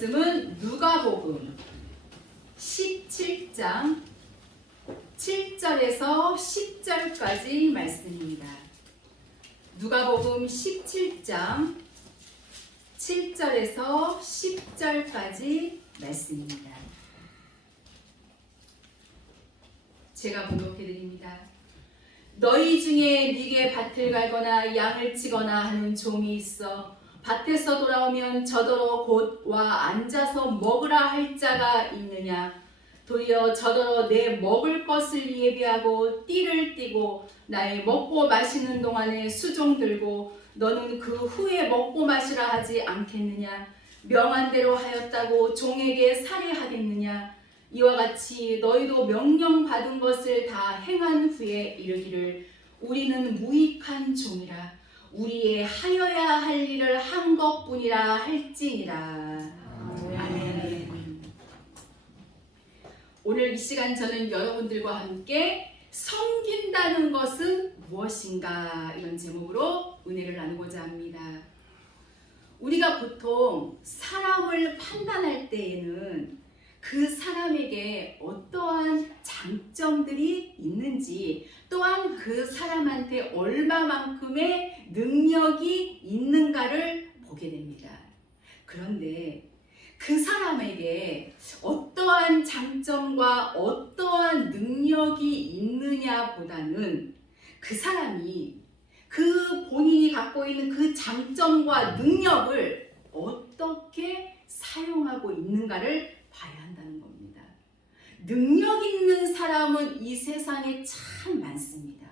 말씀은 누가복음 17장 7절에서 10절까지 말씀입니다. 누가복음 17장 7절에서 10절까지 말씀입니다. 제가 봉독해 드립니다. 너희 중에 네게 밭을 갈거나 양을 치거나 하는 종이 있어 밭에서 돌아오면 저더러 곧 와 앉아서 먹으라 할 자가 있느냐? 도리어 저더러 내 먹을 것을 예비하고 띠를 띠고 나의 먹고 마시는 동안에 수종 들고 너는 그 후에 먹고 마시라 하지 않겠느냐? 명한 대로 하였다고 종에게 살해하겠느냐? 이와 같이 너희도 명령받은 것을 다 행한 후에 이르기를 우리는 무익한 종이라 우리의 하여야 할 일을 한 것뿐이라 할지니라. 아멘. 오늘 이 시간 저는 여러분들과 함께 섬긴다는 것은 무엇인가 이런 제목으로 은혜를 나누고자 합니다. 우리가 보통 사람을 판단할 때에는 그 사람에게 어떠한 장점들이 있는지 또한 그 사람한테 얼마만큼의 능력이 있는가를 보게 됩니다. 그런데 그 사람에게 어떠한 장점과 어떠한 능력이 있느냐보다는 그 사람이 그 본인이 갖고 있는 그 장점과 능력을 어떻게 사용하고 있는가를 봐야 한다는 겁니다. 능력 있는 사람은 이 세상에 참 많습니다.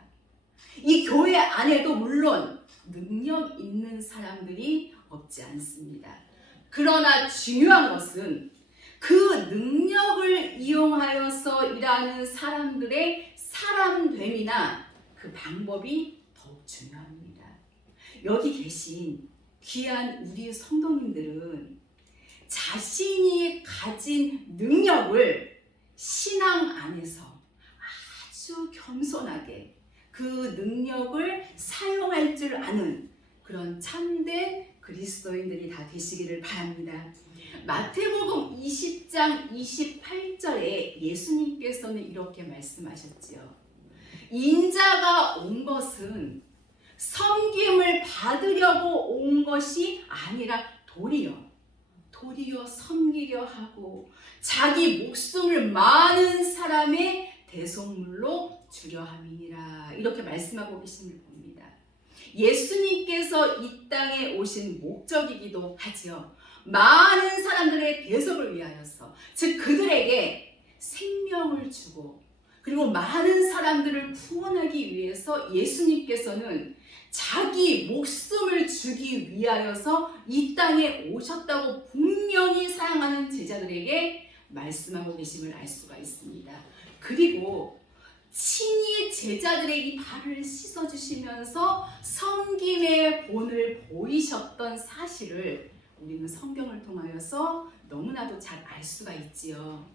이 교회 안에도 물론 능력 있는 사람들이 없지 않습니다. 그러나 중요한 것은 그 능력을 이용하여서 일하는 사람들의 사람됨이나 그 방법이 더욱 중요합니다. 여기 계신 귀한 우리 성도님들은 자신이 가진 능력을 신앙 안에서 아주 겸손하게 그 능력을 사용할 줄 아는 그런 참된 그리스도인들이 다 되시기를 바랍니다. 마태복음 20장 28절에 예수님께서는 이렇게 말씀하셨지요. 인자가 온 것은 섬김을 받으려고 온 것이 아니라 도리어 섬기려 하고 자기 목숨을 많은 사람의 대속물로 주려 함이니라. 이렇게 말씀하고 계심을 봅니다. 예수님께서 이 땅에 오신 목적이기도 하지요. 많은 사람들의 대속을 위하여서, 즉 그들에게 생명을 주고 그리고 많은 사람들을 구원하기 위해서 예수님께서는 자기 목숨을 주기 위하여서 이 땅에 오셨다고 분명히 사랑하는 제자들에게 말씀하고 계심을 알 수가 있습니다. 그리고 친히 제자들의 이 발을 씻어주시면서 섬김의 본을 보이셨던 사실을 우리는 성경을 통하여서 너무나도 잘 알 수가 있지요.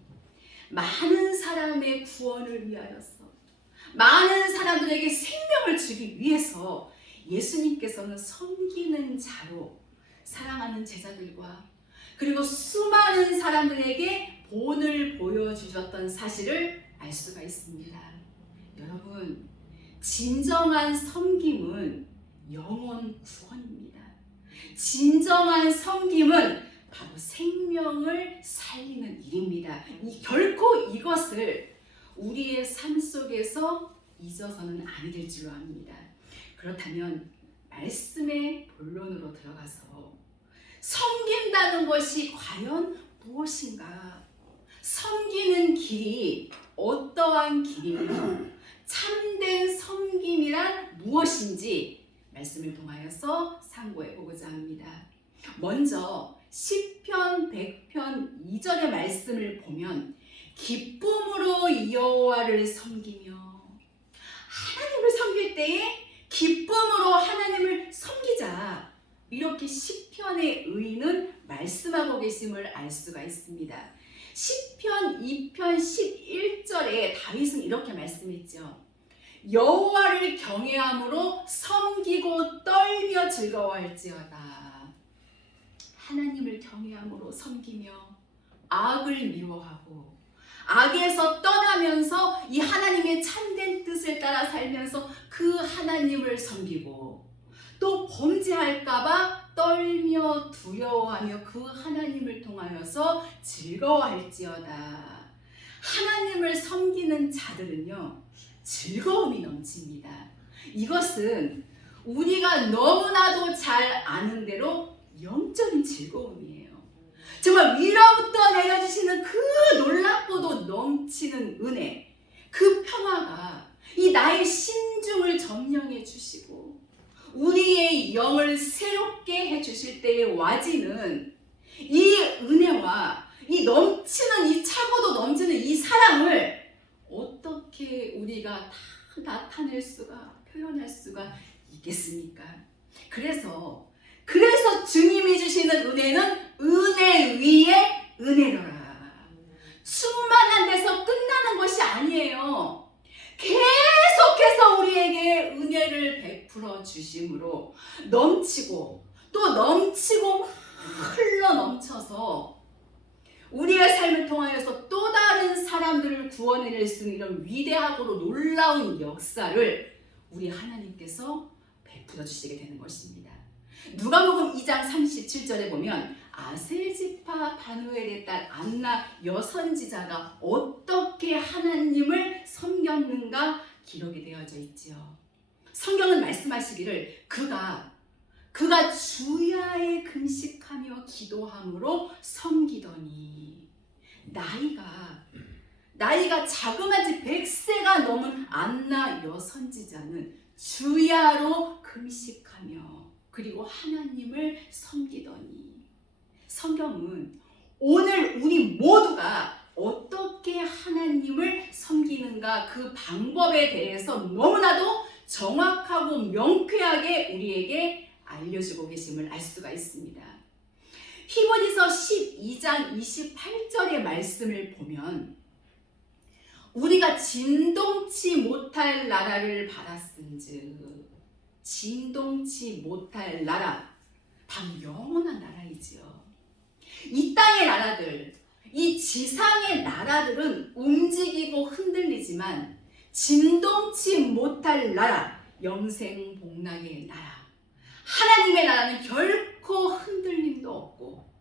많은 사람의 구원을 위하여서, 많은 사람들에게 생명을 주기 위해서 예수님께서는 섬기는 자로 사랑하는 제자들과 그리고 수많은 사람들에게 본을 보여주셨던 사실을 알 수가 있습니다. 여러분, 진정한 섬김은 영혼 구원입니다. 진정한 섬김은 바로 생명을 살리는 일입니다. 결코 이것을 우리의 삶 속에서 잊어서는 안 될 줄로 압니다. 그렇다면 말씀의 본론으로 들어가서 섬긴다는 것이 과연 무엇인가? 섬기는 길이 어떠한 길이며 참된 섬김이란 무엇인지 말씀을 통하여서 상고해 보고자 합니다. 먼저 시편 100편 2절의 말씀을 보면 기쁨으로 여호와를 섬기며, 하나님을 섬길 때에 기쁨으로 하나님을 섬기자, 이렇게 시편의 의인은 말씀하고 계심을 알 수가 있습니다. 시편 2편 11절에 다윗은 이렇게 말씀했죠. 여호와를 경외함으로 섬기고 떨며 즐거워할지어다. 하나님을 경외함으로 섬기며 악을 미워하고 악에서 떠나면서 이 하나님의 참된 뜻을 따라 살면서 그 하나님을 섬기고 또 범죄할까봐 떨며 두려워하며 그 하나님을 통하여서 즐거워할지어다. 하나님을 섬기는 자들은요, 즐거움이 넘칩니다. 이것은 우리가 너무나도 잘 아는 대로 영적인 즐거움이에요. 정말 위로부터 내려주시는 그 놀랍고도 넘치는 은혜, 그 평화가 이 나의 심중을 점령해 주시고 우리의 영을 새롭게 해주실 때의 와지는 이 은혜와 이 넘치는 이 차고도 넘치는 이 사랑을 어떻게 우리가 다 나타낼 수가, 표현할 수가 있겠습니까? 그래서 주님이 주시는 은혜는 은혜 위에 은혜로라. 충만한 데서 끝나는 것이 아니에요. 계속해서 우리에게 은혜를 베풀어 주심으로 넘치고 또 넘치고 흘러 넘쳐서 우리의 삶을 통하여서 또 다른 사람들을 구원해낼 수 있는 이런 위대하고 놀라운 역사를 우리 하나님께서 베풀어 주시게 되는 것입니다. 누가복음 2장 37절에 보면 아셀지파 바누엘의 딸 안나 여선지자가 어떻게 하나님을 섬겼는가 기록이 되어져 있지요. 성경은 말씀하시기를 그가 주야에 금식하며 기도함으로 섬기더니 나이가 자그마치 100세가 넘은 안나 여선지자는 주야로 금식하며 그리고 하나님을 섬기더니 성경은 오늘 우리 모두가 어떻게 하나님을 섬기는가 그 방법에 대해서 너무나도 정확하고 명쾌하게 우리에게 알려주고 계심을 알 수가 있습니다. 히브리서 12장 28절의 말씀을 보면 우리가 진동치 못할 나라를 받았은즉 진동치 못할 나라, 바로 영원한 나라이지요. 이 땅의 나라들, 이 지상의 나라들은 움직이고 흔들리지만 진동치 못할 나라, 영생복락의 나라, 하나님의 나라는 결코 흔들림도 없고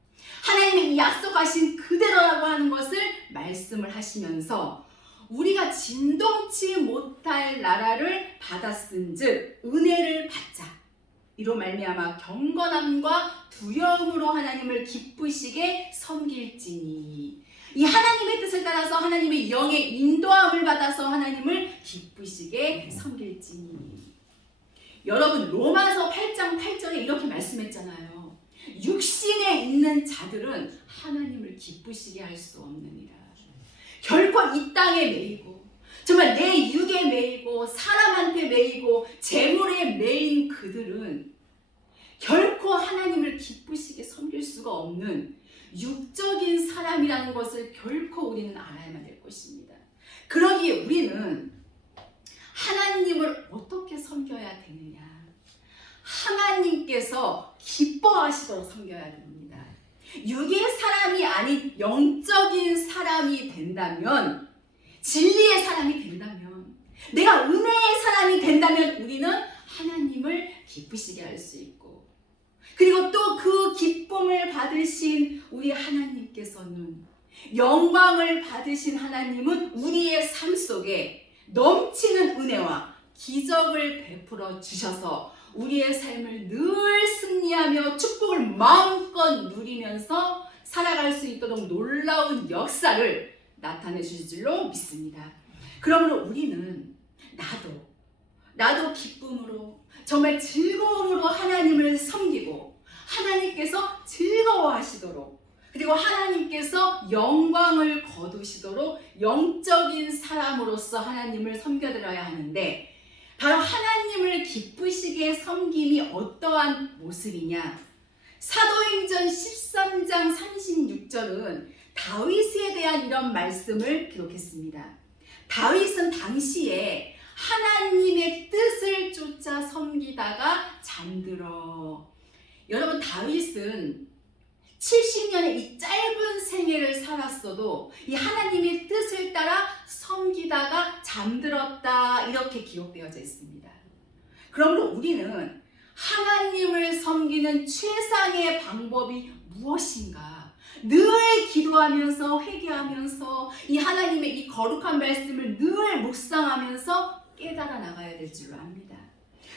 하나님이 약속하신 그대로라고 하는 것을 말씀을 하시면서 우리가 진동치 못할 나라를 받았은즉 은혜를 받자. 이로 말미암아 경건함과 두려움으로 하나님을 기쁘시게 섬길지니 이 하나님의 뜻을 따라서 하나님의 영의 인도함을 받아서 하나님을 기쁘시게 섬길지니. 여러분 로마서 8장 8절에 이렇게 말씀했잖아요. 육신에 있는 자들은 하나님을 기쁘시게 할 수 없느니라. 결코 이 땅에 매이고 정말 내 육에 매이고 사람한테 매이고 재물에 매인 그들은 결코 하나님을 기쁘시게 섬길 수가 없는 육적인 사람이라는 것을 결코 우리는 알아야만 될 것입니다. 그러기에 우리는 하나님을 어떻게 섬겨야 되느냐? 하나님께서 기뻐하시도록 섬겨야 됩니다. 육의 사람이 아닌 영적인 사람이 된다면, 진리의 사람이 된다면, 내가 은혜의 사람이 된다면 우리는 하나님을 기쁘시게 할 수 있고, 그리고 또 그 기쁨을 받으신 우리 하나님께서는, 영광을 받으신 하나님은 우리의 삶 속에 넘치는 은혜와 기적을 베풀어 주셔서 우리의 삶을 늘 승리하며 축복을 마음껏 누리면서 살아갈 수 있도록 놀라운 역사를 나타내 주실 줄로 믿습니다. 그러므로 우리는 나도 기쁨으로 정말 즐거움으로 하나님을 섬기고 하나님께서 즐거워하시도록, 그리고 하나님께서 영광을 거두시도록 영적인 사람으로서 하나님을 섬겨드려야 하는데, 바로 하나님을 기쁘시게 섬김이 어떠한 모습이냐? 사도행전 13장 36절은 다윗에 대한 이런 말씀을 기록했습니다. 다윗은 당시에 하나님의 뜻을 쫓아 섬기다가 잠들어. 여러분, 다윗은 70년의 이 짧은 생애를 살았어도 이 하나님의 뜻을 따라 섬기다가 잠들었다, 이렇게 기록되어져 있습니다. 그러므로 우리는 하나님을 섬기는 최상의 방법이 무엇인가? 늘 기도하면서 회개하면서 이 하나님의 이 거룩한 말씀을 늘 묵상하면서 깨달아 나가야 될 줄로 압니다.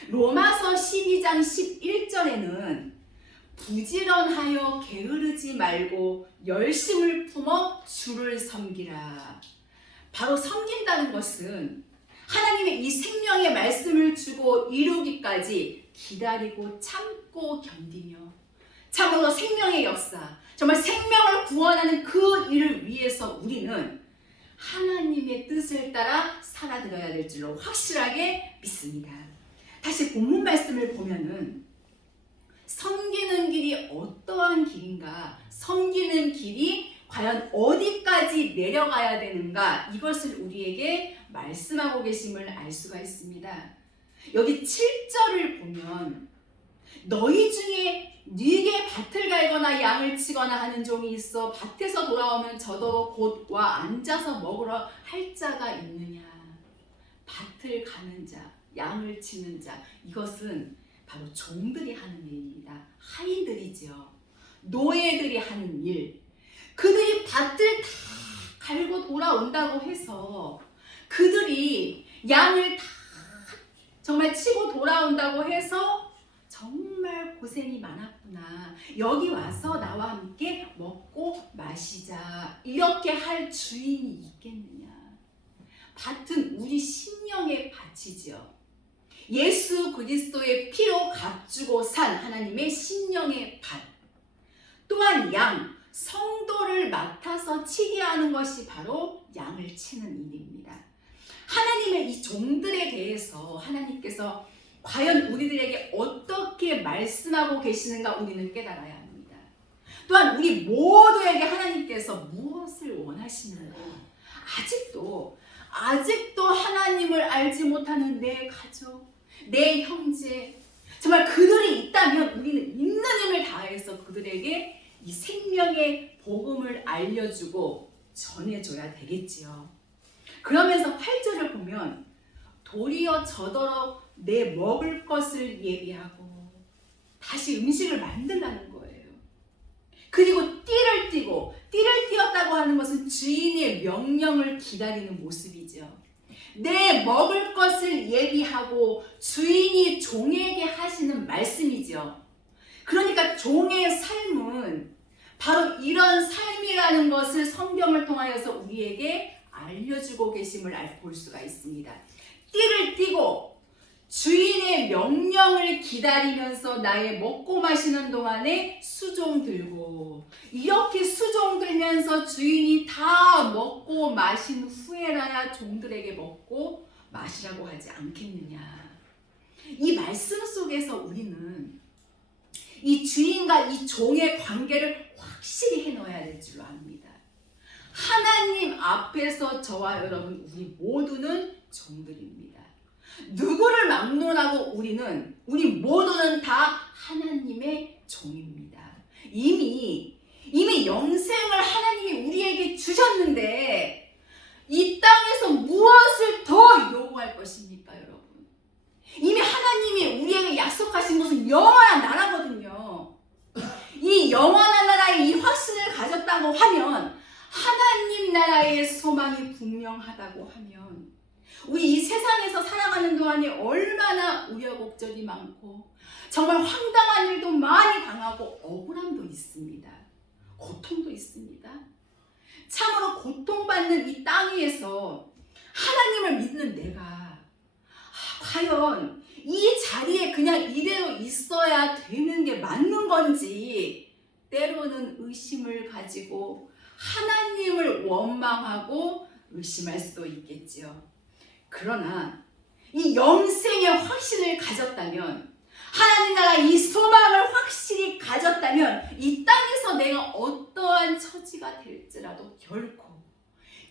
로마서 12장 11절에는 부지런하여 게으르지 말고 열심을 품어 주를 섬기라. 바로 섬긴다는 것은 하나님의 이 생명의 말씀을 주고 이루기까지 기다리고 참고 견디며, 참으로 생명의 역사, 정말 생명을 구원하는 그 일을 위해서 우리는 하나님의 뜻을 따라 살아들어야 될 줄로 확실하게 믿습니다. 다시 본문 말씀을 보면은 섬기는 길이 어떠한 길인가, 섬기는 길이 과연 어디까지 내려가야 되는가, 이것을 우리에게 말씀하고 계심을 알 수가 있습니다. 여기 7절을 보면 너희 중에 네게 밭을 갈거나 양을 치거나 하는 종이 있어 밭에서 돌아오면 저더러 곧 와 앉아서 먹으러 할 자가 있느냐. 밭을 가는 자, 양을 치는 자, 이것은 바로 종들이 하는 일입니다. 하인들이죠. 노예들이 하는 일. 그들이 밭을 다 갈고 돌아온다고 해서, 그들이 양을 다 정말 치고 돌아온다고 해서 정말 고생이 많았구나, 여기 와서 나와 함께 먹고 마시자, 이렇게 할 주인이 있겠느냐. 밭은 우리 심령의 밭이지요. 예수 그리스도의 피로 값주고 산 하나님의 심령의 밭. 또한 양, 성도를 맡아서 치게 하는 것이 바로 양을 치는 일입니다. 하나님의 이 종들에 대해서 하나님께서 과연 우리들에게 어떻게 말씀하고 계시는가 우리는 깨달아야 합니다. 또한 우리 모두에게 하나님께서 무엇을 원하시는가. 아직도 하나님을 알지 못하는 내 가족, 내 형제, 정말 그들이 있다면 우리는 있는 힘을 다해서 그들에게 이 생명의 복음을 알려주고 전해줘야 되겠지요. 그러면서 8절을 보면 도리어 저더러 내 먹을 것을 예비하고, 다시 음식을 만들라는 거예요. 그리고 띠를 띄었다고 하는 것은 주인의 명령을 기다리는 모습이죠. 내 먹을 것을 예비하고 주인이 종에게 하시는 말씀이죠. 그러니까 종의 삶은 바로 이런 삶이라는 것을 성경을 통하여서 우리에게 알려주고 계심을 볼 수가 있습니다. 띠를 띠고 주인의 명령을 기다리면서 나의 먹고 마시는 동안에 수종 들고, 이렇게 수종 들면서 주인이 다 먹고 마신 후에라야 종들에게 먹고 마시라고 하지 않겠느냐. 이 말씀 속에서 우리는 이 주인과 이 종의 관계를 확실히 해놓아야 될 줄로 압니다. 하나님 앞에서 저와 여러분, 우리 모두는 종들입니다. 누구를 막론하고 우리 모두는 다 하나님의 종입니다. 이미 영생을 하나님이 우리에게 주셨는데 이 땅에서 무엇을 더 요구할 것입니까, 여러분? 이미 하나님이 우리에게 약속하신 것은 영원한 나라거든요. 이 영원한 나라의 이 확신을 가졌다고 하면, 하나님 나라의 소망이 분명하다고 하면, 우리 이 세상에서 살아가는 동안에 얼마나 우여곡절이 많고 정말 황당한 일도 많이 당하고 억울함도 있습니다. 고통도 있습니다. 참으로 고통받는 이 땅 위에서 하나님을 믿는 내가 과연 이 자리에 그냥 이대로 있어야 되는 게 맞는 건지, 때로는 의심을 가지고 하나님을 원망하고 의심할 수도 있겠지요. 그러나 이 영생의 확신을 가졌다면, 하나님 나라 이 소망을 확실히 가졌다면, 이 땅에서 내가 어떠한 처지가 될지라도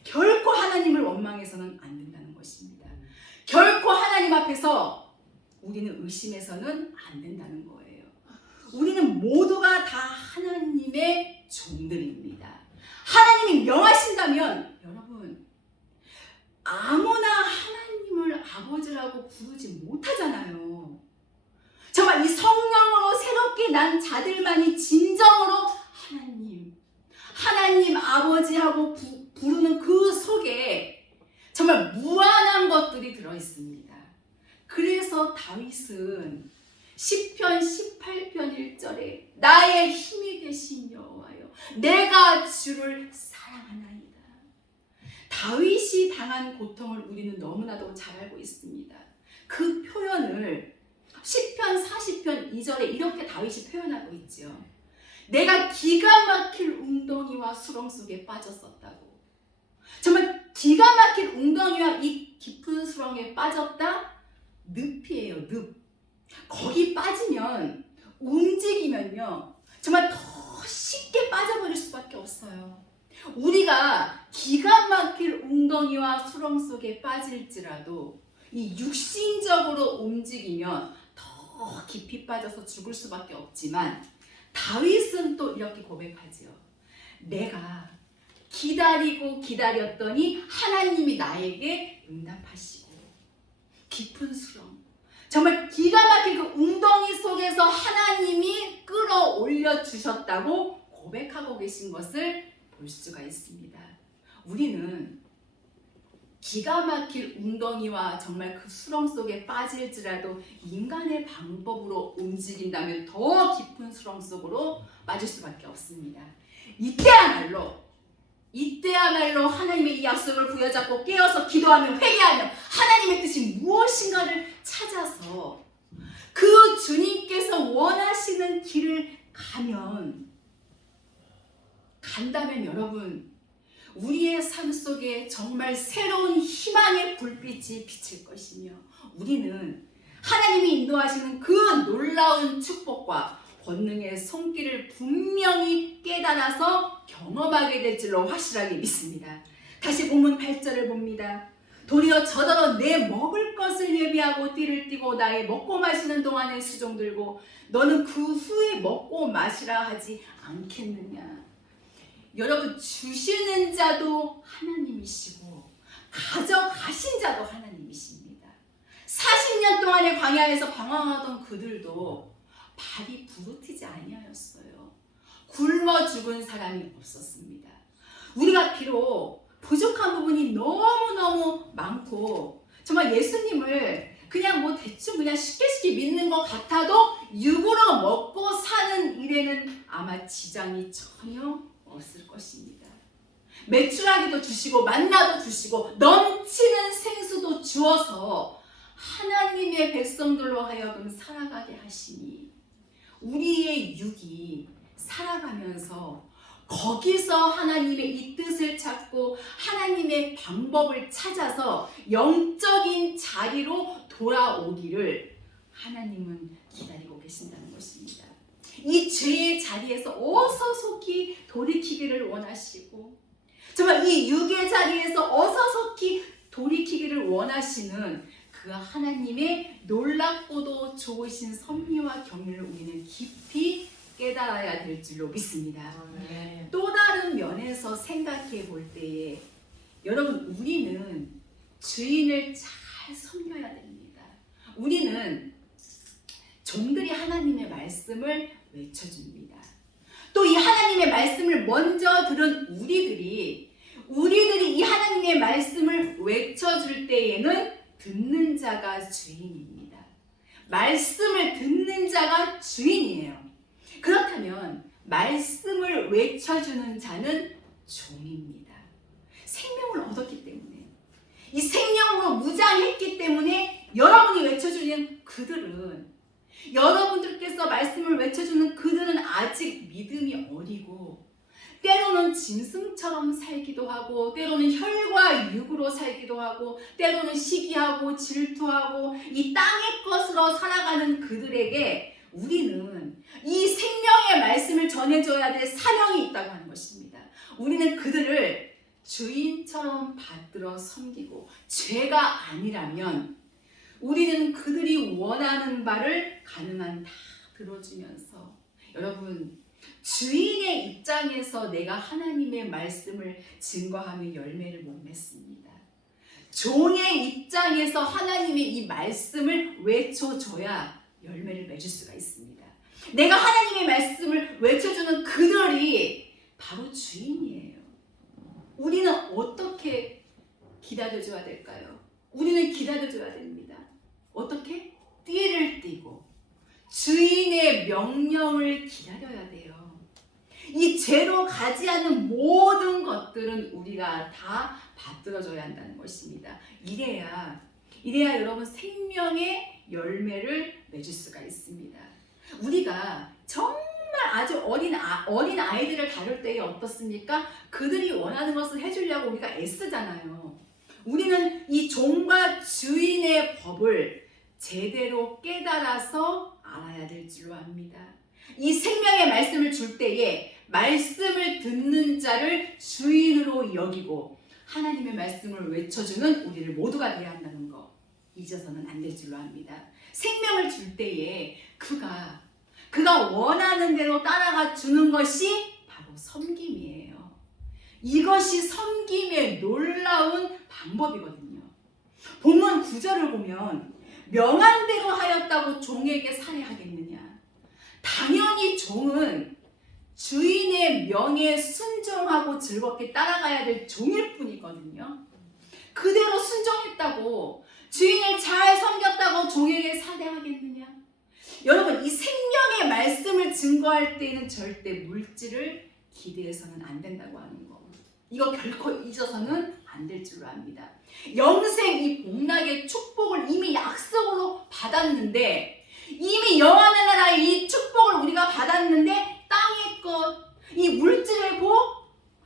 결코 하나님을 원망해서는 안 된다는 것입니다. 결코 하나님 앞에서 우리는 의심해서는 안 된다는 거예요. 우리는 모두가 다 하나님의 종들입니다. 하나님이 명하신다면 여러분 아무나 하나님을 아버지라고 부르지 못하잖아요. 정말 이 성령으로 새롭게 난 자들만이 진정으로 하나님 아버지하고 부르는 그 속에 정말 무한한 것들이 들어있습니다. 그래서 다윗은 시편 18편 1절에 나의 힘이 되신 여호와여 내가 주를 사랑하나이다. 다윗이 당한 고통을 우리는 너무나도 잘 알고 있습니다. 그 표현을 시편 40편 2절에 이렇게 다윗이 표현하고 있죠. 내가 기가 막힐 웅덩이와 수렁 속에 빠졌었다고. 정말 기가 막힐 웅덩이와 이 깊은 수렁에 빠졌다? 늪이에요, 늪. 거기 빠지면 움직이면요 정말 더 쉽게 빠져버릴 수밖에 없어요. 우리가 기가 막힐 웅덩이와 수렁 속에 빠질지라도 이 육신적으로 움직이면 더 깊이 빠져서 죽을 수밖에 없지만 다윗은 또 이렇게 고백하지요. 내가 기다리고 기다렸더니 하나님이 나에게 응답하시고 깊은 수렁 정말 기가 막힌 그 웅덩이 속에서 하나님이 끌어올려 주셨다고 고백하고 계신 것을 볼 수가 있습니다. 우리는 기가 막힐 웅덩이와 정말 그 수렁 속에 빠질지라도 인간의 방법으로 움직인다면 더 깊은 수렁 속으로 빠질 수밖에 없습니다. 이때야말로 하나님의 이 약속을 부여잡고 깨어서 기도하며 회개하며 하나님의 뜻이 무엇인가를 찾아서 그 주님께서 원하시는 길을 간다면 여러분 우리의 삶 속에 정말 새로운 희망의 불빛이 비칠 것이며 우리는 하나님이 인도하시는 그 놀라운 축복과 권능의 손길을 분명히 깨달아서 경험하게 될 줄로 확실하게 믿습니다. 다시 본문 8절을 봅니다. 도리어 저더러 내 먹을 것을 예비하고 띠를 띠고 나의 먹고 마시는 동안에 수종 들고 너는 그 후에 먹고 마시라 하지 않겠느냐. 여러분 주시는 자도 하나님이시고 가져가신 자도 하나님이십니다. 40년 동안의 광야에서 방황하던 그들도 발이 부르트지 아니하였어요. 굶어 죽은 사람이 없었습니다. 우리가 비록 부족한 부분이 너무너무 많고 정말 예수님을 그냥 대충 그냥 쉽게 믿는 것 같아도 육으로 먹고 사는 일에는 아마 지장이 전혀 없을 것입니다. 메추라기도 주시고 만나도 주시고 넘치는 생수도 주어서 하나님의 백성들로 하여금 살아가게 하시니 우리의 육이 살아가면서 거기서 하나님의 이 뜻을 찾고 하나님의 방법을 찾아서 영적인 자리로 돌아오기를 하나님은 기다리고 계신다는 것입니다. 이 죄의 자리에서 어서 속히 돌이키기를 원하시고 정말 이 육의 자리에서 어서 속히 돌이키기를 원하시는 그 하나님의 놀랍고도 좋으신 섭리와 경륜을 우리는 깊이 깨달아야 될 줄로 믿습니다. 네. 또 다른 면에서 생각해 볼 때에 여러분 우리는 주인을 잘 섬겨야 됩니다. 우리는 종들이 하나님의 말씀을 외쳐줍니다. 또 이 하나님의 말씀을 먼저 들은 우리들이 이 하나님의 말씀을 외쳐줄 때에는 듣는 자가 주인입니다. 말씀을 듣는 자가 주인이에요. 그렇다면 말씀을 외쳐주는 자는 종입니다. 생명을 얻었기 때문에 이 생명으로 무장했기 때문에 여러분이 외쳐주는 그들은 여러분들께서 말씀을 외쳐주는 그들은 아직 믿음이 어리고 때로는 짐승처럼 살기도 하고 때로는 혈과 육으로 살기도 하고 때로는 시기하고 질투하고 이 땅의 것으로 살아가는 그들에게 우리는 이 생명의 말씀을 전해줘야 될 사명이 있다고 하는 것입니다. 우리는 그들을 주인처럼 받들어 섬기고 죄가 아니라면 우리는 그들이 원하는 바를 가능한 다 들어주면서 여러분, 주인의 입장에서 내가 하나님의 말씀을 증거하며 열매를 못 맺습니다. 종의 입장에서 하나님의 이 말씀을 외쳐줘야 열매를 맺을 수가 있습니다. 내가 하나님의 말씀을 외쳐주는 그들이 바로 주인이에요. 우리는 어떻게 기다려줘야 될까요? 우리는 기다려줘야 됩니다. 어떻게? 띠를 띠고 주인의 명령을 기다려야 돼요. 이 죄로 가지 않는 모든 것들은 우리가 다 받들어줘야 한다는 것입니다. 이래야 여러분 생명의 열매를 맺을 수가 있습니다. 우리가 정말 아주 어린 아이들을 다룰 때에 어떻습니까? 그들이 원하는 것을 해주려고 우리가 애쓰잖아요. 우리는 이 종과 주인의 법을 제대로 깨달아서 알아야 될 줄로 압니다. 이 생명의 말씀을 줄 때에 말씀을 듣는 자를 주인으로 여기고 하나님의 말씀을 외쳐주는 우리를 모두가 되어야 한다는 거 잊어서는 안 될 줄로 압니다. 생명을 줄 때에 그가 원하는 대로 따라가 주는 것이 바로 섬김이에요. 이것이 섬김의 놀라운 방법이거든요. 본문 9절을 보면 명한 대로 하였다고 종에게 살해하겠느냐. 당연히 종은 주인의 명에 순종하고 즐겁게 따라가야 될 종일 뿐이거든요. 그대로 순종했다고 주인을 잘 섬겼다고 종에게 살해하겠느냐. 여러분, 이 생명의 말씀을 증거할 때에는 절대 물질을 기대해서는 안 된다고 하는 거. 이거 결코 잊어서는 안 될 줄로 압니다. 영생 이 복락의 축복을 이미 약속으로 받았는데, 이미 영원한 나라의 이 축복을 우리가 받았는데 땅의 것, 이 물질의 복,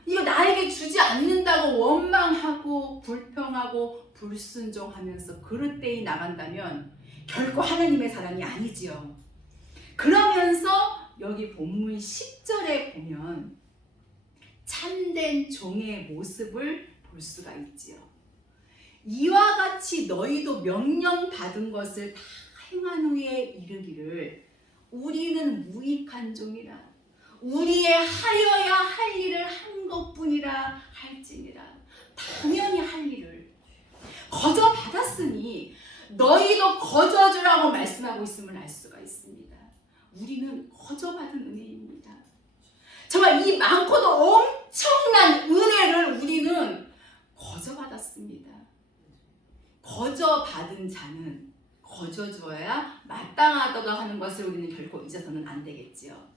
이거 나에게 주지 않는다고 원망하고 불평하고 불순종하면서 그릇되이 나간다면 결코 하나님의 사람이 아니지요. 그러면서 여기 본문 10절에 보면 참된 종의 모습을 볼 수가 있지요. 이와 같이 너희도 명령받은 것을 다 행한 후에 이르기를 우리는 무익한 종이라 우리의 하여야 할 일을 한 것뿐이라 할지니라. 당연히 할 일을 거저 받았으니 너희도 거저주라고 말씀하고 있음을 알 수가 있습니다. 우리는 거저 받은 은혜입니다. 정말 이 많고도 엄청난 은혜를 우리는 거저 받았습니다. 거저 받은 자는 거저 주어야 마땅하다고 하는 것을 우리는 결코 잊어서는 안 되겠지요.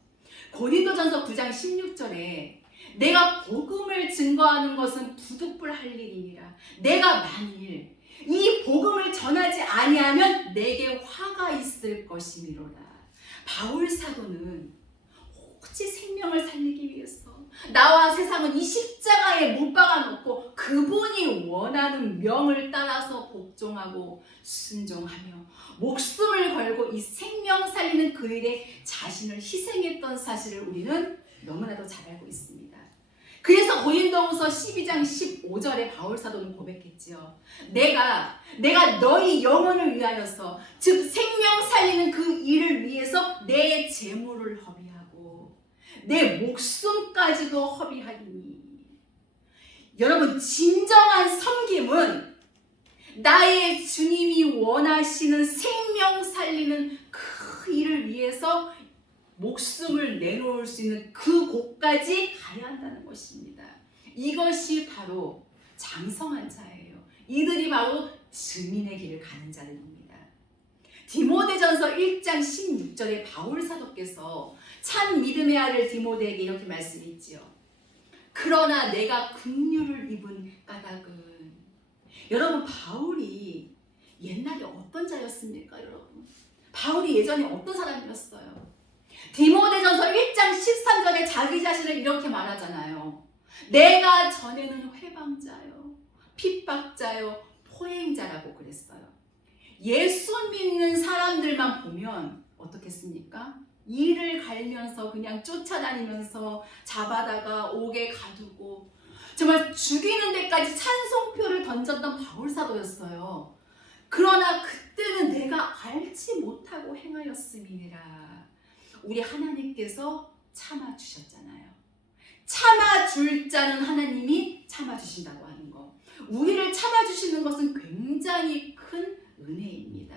고린도전서 9장 16절에 내가 복음을 증거하는 것은 부득불할 일이니라. 내가 만일 이 복음을 전하지 아니하면 내게 화가 있을 것이미로라. 바울 사도는 오직 생명을 살리기 위해서 나와 세상은 이 십자가에 못 박아놓고 그분이 원하는 명을 따라서 복종하고 순종하며 목숨을 걸고 이 생명 살리는 그 일에 자신을 희생했던 사실을 우리는 너무나도 잘 알고 있습니다. 그래서 고린도후서 12장 15절에 바울 사도는 고백했지요. 내가 너희 영혼을 위하여서 즉 생명 살리는 그 일을 위해서 내 재물을 허비하고 내 목숨까지도 허비하리니. 여러분, 진정한 섬김은 나의 주님이 원하시는 생명 살리는 그 일을 위해서 목숨을 내놓을 수 있는 그 곳까지 가야 한다는 것입니다. 이것이 바로 장성한 자예요. 이들이 바로 증인의 길을 가는 자들입니다. 디모데전서 1장 16절에 바울 사도께서 참 믿음의 아들 디모데에게 이렇게 말씀했지요. 그러나 내가 긍휼을 입은 까닭은. 여러분, 바울이 옛날에 어떤 자였습니까? 여러분, 바울이 예전에 어떤 사람이었어요? 디모데전서 1장 13절에 자기 자신을 이렇게 말하잖아요. 내가 전에는 회방자요, 핍박자요, 포행자라고 그랬어요. 예수 믿는 사람들만 보면 어떻겠습니까? 이를 갈면서 그냥 쫓아다니면서 잡아다가 옥에 가두고 정말 죽이는 데까지 찬송표를 던졌던 바울사도였어요. 그러나 그때는 내가 알지 못하고 행하였음이니라. 우리 하나님께서 참아주셨잖아요. 참아줄 자는 하나님이 참아주신다고 하는 거. 우리를 참아주시는 것은 굉장히 큰 은혜입니다.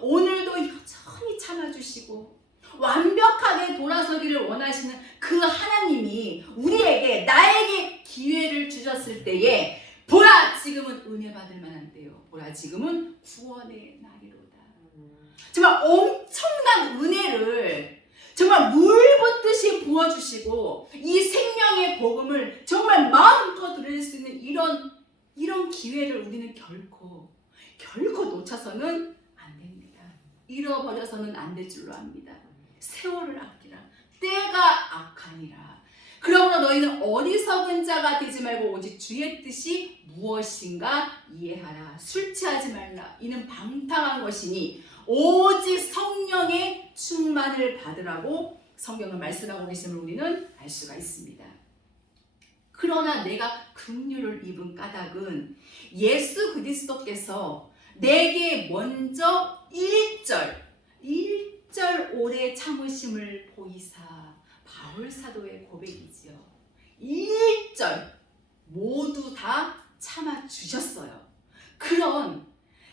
오늘도 여전히 참아주시고 완벽하게 돌아서기를 원하시는 그 하나님이 우리에게, 나에게 기회를 주셨을 때에 보라, 지금은 은혜 받을 만한 때요. 보라, 지금은 구원의 날이로다. 정말 엄청난 은혜를 정말 물 붓듯이 부어주시고 이 생명의 복음을 정말 마음껏 누릴 수 있는 이런 기회를 우리는 결코 놓쳐서는 안 됩니다. 잃어버려서는 안 될 줄로 압니다. 세월을 아끼라. 때가 악하니라. 그러므로 너희는 어리석은 자가 되지 말고 오직 주의 뜻이 무엇인가 이해하라. 술 취하지 말라. 이는 방탕한 것이니 오직 성령의 충만을 받으라고 성경은 말씀하고 계심을 우리는 알 수가 있습니다. 그러나 내가 긍휼을 입은 까닭은 예수 그리스도께서 내게 먼저 1절 오래 참으심을 보이사, 바울 사도의 고백이지요. 1절 모두 다 참아주셨어요.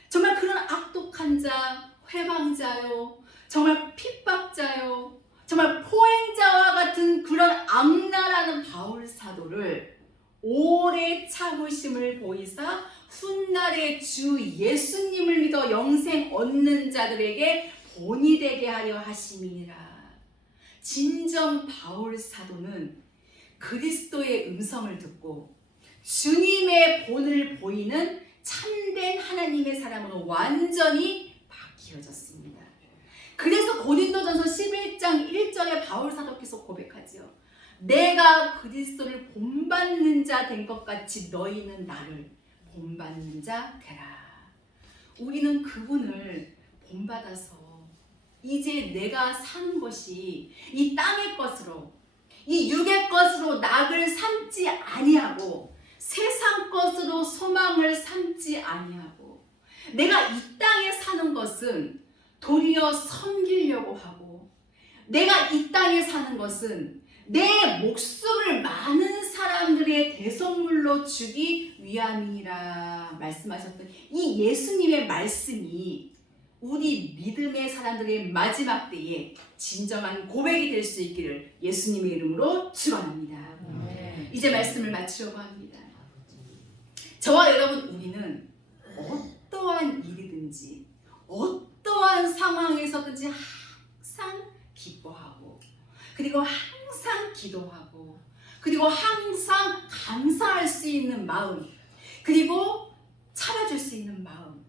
정말 그런 악독한 자, 회방자요, 정말 핍박자요, 정말 포행자와 같은 그런 악랄하는 바울 사도를 오래 참으심을 보이사 훗날에 주 예수님을 믿어 영생 얻는 자들에게 본이 되게 하려 하심이니라. 진정 바울 사도는 그리스도의 음성을 듣고 주님의 본을 보이는 참된 하나님의 사람으로 완전히 바뀌어졌습니다. 그래서 고린도전서 11장 1절에 바울 사도께서 고백하지요. 내가 그리스도를 본받는 자 된 것 같이 너희는 나를 본받는 자 되라. 우리는 그분을 본받아서 이제 내가 사는 것이 이 땅의 것으로, 이 육의 것으로 낙을 삼지 아니하고 세상 것으로 소망을 삼지 아니하고 내가 이 땅에 사는 것은 도리어 섬기려고 하고 내가 이 땅에 사는 것은 내 목숨을 많은 사람들의 대속물로 주기 위함이라 말씀하셨던 이 예수님의 말씀이 우리 믿음의 사람들의 마지막 때에 진정한 고백이 될 수 있기를 예수님의 이름으로 축원합니다. 이제 말씀을 마치려고 합니다. 저와 여러분, 우리는 어떠한 일이든지 어떠한 상황에서든지 항상 기뻐하고 그리고 항상 기도하고 그리고 항상 감사할 수 있는 마음, 그리고 참아줄 수 있는 마음,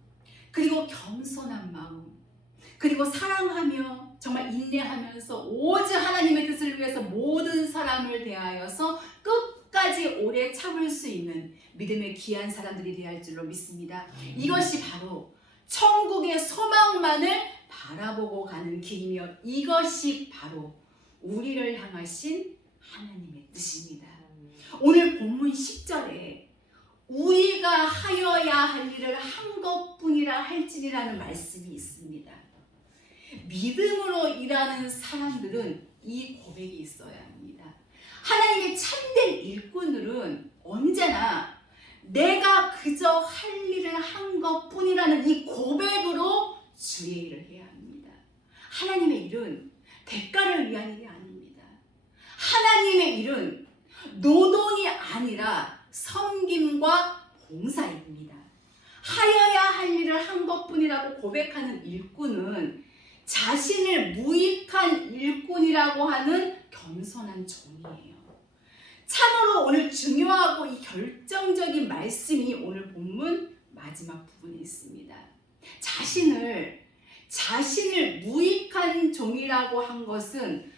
그리고 겸손한 마음, 그리고 사랑하며 정말 인내하면서 오직 하나님의 뜻을 위해서 모든 사람을 대하여서 끝까지 오래 참을 수 있는 믿음의 귀한 사람들이 되어야 할 줄로 믿습니다. 이것이 바로 천국의 소망만을 바라보고 가는 길이며 이것이 바로 우리를 향하신 하나님의 뜻입니다. 오늘 본문 10절에 우리가 하여야 할 일을 한 것뿐이라 할지니라는 말씀이 있습니다. 믿음으로 일하는 사람들은 이 고백이 있어야 합니다. 하나님의 참된 일꾼들은 언제나 내가 그저 할 일을 한 것뿐이라는 이 고백으로 주의 일을 해야 합니다. 하나님의 일은 대가를 위한 일이 아닙니다. 하나님의 일은 노동이 아니라 섬김과 봉사입니다. 하여야 할 일을 한 것뿐이라고 고백하는 일꾼은 자신을 무익한 일꾼이라고 하는 겸손한 종이에요. 참으로 오늘 중요하고 이 결정적인 말씀이 오늘 본문 마지막 부분에 있습니다. 자신을 무익한 종이라고 한 것은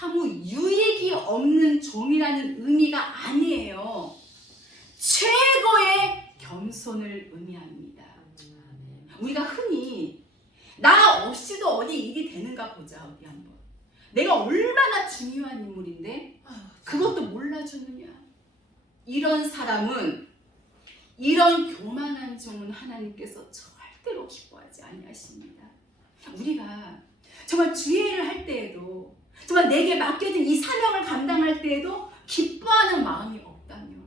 아무 유익이 없는 종이라는 의미가 아니에요. 최고의 겸손을 의미합니다. 우리가 흔히 나 없이도 어디 일이 되는가 보자, 어디 한번. 내가 얼마나 중요한 인물인데 그것도 몰라주느냐. 이런 사람은, 이런 교만한 종은 하나님께서 절대로 기뻐하지 아니하십니다. 우리가 정말 주의를 할 때에도, 정말 내게 맡겨진 이 사명을 감당할 때에도 기뻐하는 마음이 없다면,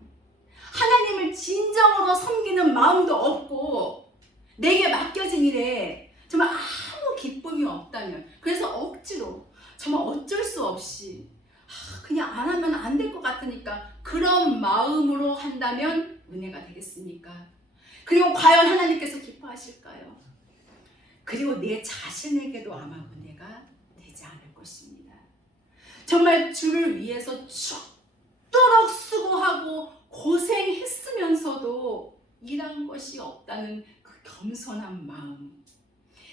하나님을 진정으로 섬기는 마음도 없고 내게 맡겨진 일에 정말 아무 기쁨이 없다면, 그래서 억지로 정말 어쩔 수 없이 그냥 안 하면 안 될 것 같으니까 그런 마음으로 한다면 은혜가 되겠습니까? 그리고 과연 하나님께서 기뻐하실까요? 그리고 내 자신에게도 아마 은혜가 되지 않을 것입니다. 정말 주를 위해서 죽도록 수고하고 고생했으면서도 일한 것이 없다는 그 겸손한 마음,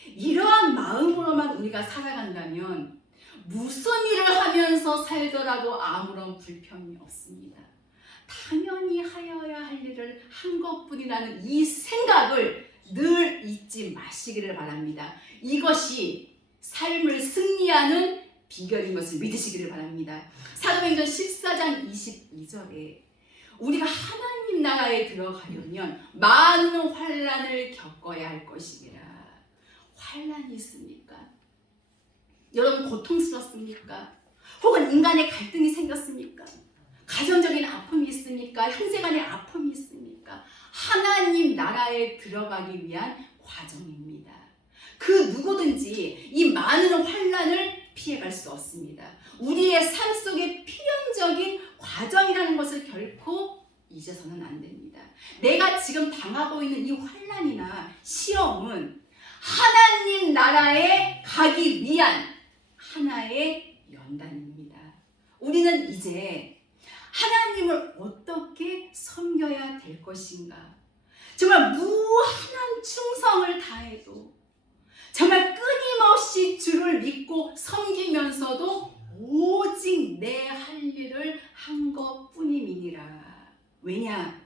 이러한 마음으로만 우리가 살아간다면 무슨 일을 하면서 살더라도 아무런 불평이 없습니다. 당연히 하여야 할 일을 한 것뿐이라는 이 생각을 늘 잊지 마시기를 바랍니다. 이것이 삶을 승리하는 비결인 것을 믿으시기를 바랍니다. 사도행전 14장 22절에 우리가 하나님 나라에 들어가려면 많은 환난을 겪어야 할 것이니라. 환난이 있습니까? 여러분 고통스럽습니까? 혹은 인간의 갈등이 생겼습니까? 가정적인 아픔이 있습니까? 형제간의 아픔이 있습니까? 하나님 나라에 들어가기 위한 과정입니다. 그 누구든지 이 많은 환난을 피해갈 수 없습니다. 우리의 삶 속에 필연적인 과정이라는 것을 결코 잊어서는 안 됩니다. 내가 지금 당하고 있는 이 환난이나 시험은 하나님 나라에 가기 위한 하나의 연단입니다. 우리는 이제 하나님을 어떻게 섬겨야 될 것인가? 정말 무한한 충성을 다해도, 정말 끊임없이 주를 믿고 섬기면서도 오직 내 할 일을 한 것뿐이니라. 왜냐?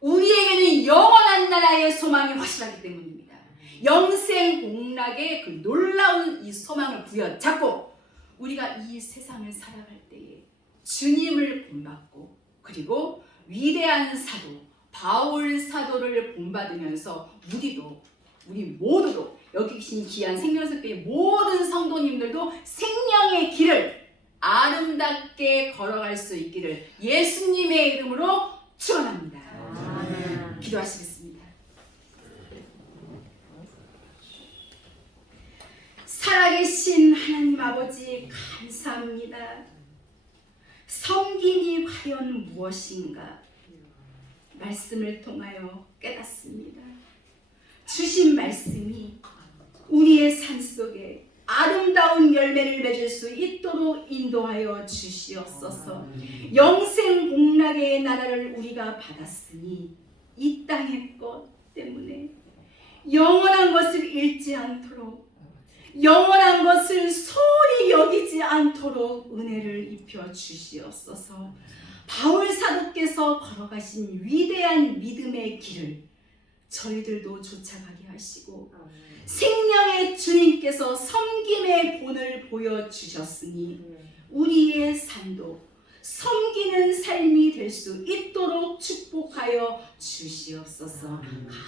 우리에게는 영원한 나라의 소망이 확실하기 때문입니다. 영생복락의 그 놀라운 이 소망을 부여잡고 우리가 이 세상을 살아갈 때에 주님을 본받고, 그리고 위대한 사도 바울 사도를 본받으면서 우리 모두도, 여기 계신 귀한 생명석교의 모든 성도님들도 생명의 길을 아름답게 걸어갈 수 있기를 예수님의 이름으로 축원합니다. 기도하시겠습니다. 살아계신 하나님 아버지 감사합니다. 섬김이 과연 무엇인가 말씀을 통하여 깨닫습니다. 주신 말씀이 우리의 삶 속에 아름다운 열매를 맺을 수 있도록 인도하여 주시옵소서. 영생복락의 나라를 우리가 받았으니 이 땅의 것 때문에 영원한 것을 잃지 않도록, 영원한 것을 소홀히 여기지 않도록 은혜를 입혀 주시옵소서. 바울 사도께서 걸어가신 위대한 믿음의 길을 저희들도 쫓아가게 하시고, 생명의 주님께서 섬김의 본을 보여주셨으니 우리의 삶도 섬기는 삶이 될 수 있도록 축복하여 주시옵소서.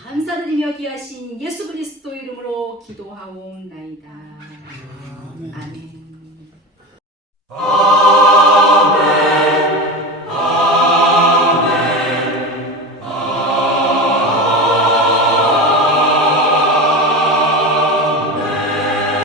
감사드리며 귀하신 예수 그리스도 이름으로 기도하옵나이다. 아멘.